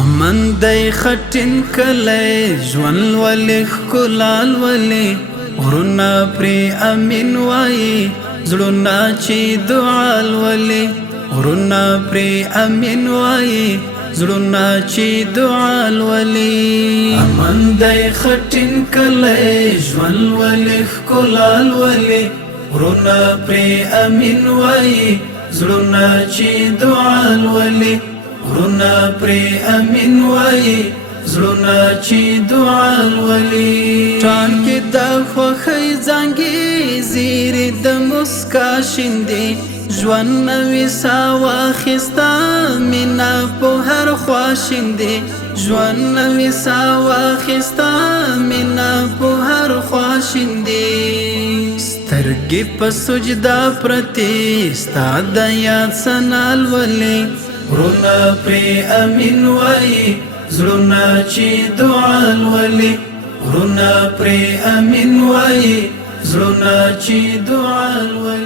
امن دای خټین کلی ژوند ولې ښکلال ولې غرونه پرې امین وایي زړونه چې دعا لولي غرونه پرې امین وایي زړونه چې دعا لولي امن دای خټین کلی ژوند ولې ښکلال ولې غرونه پرې امین وایي زړونه چې دعا لولي غرونه پرې امین وایي زړونه چې دعا لولي ټال کې د خوښۍ زانګې زیرې د مسکا شیندې ژوند نوې ساه واخیسته مینه په هر خوا شیندې ژوند نوې ساه واخیسته مینه په هر خوا شیندې سترګې په سجده پرتې ستا د یاد ثنا لولې غرونه پرې امین وایي زړونه چې دعا لولي غرونه پرې امین وایي زړونه چې دعا لولي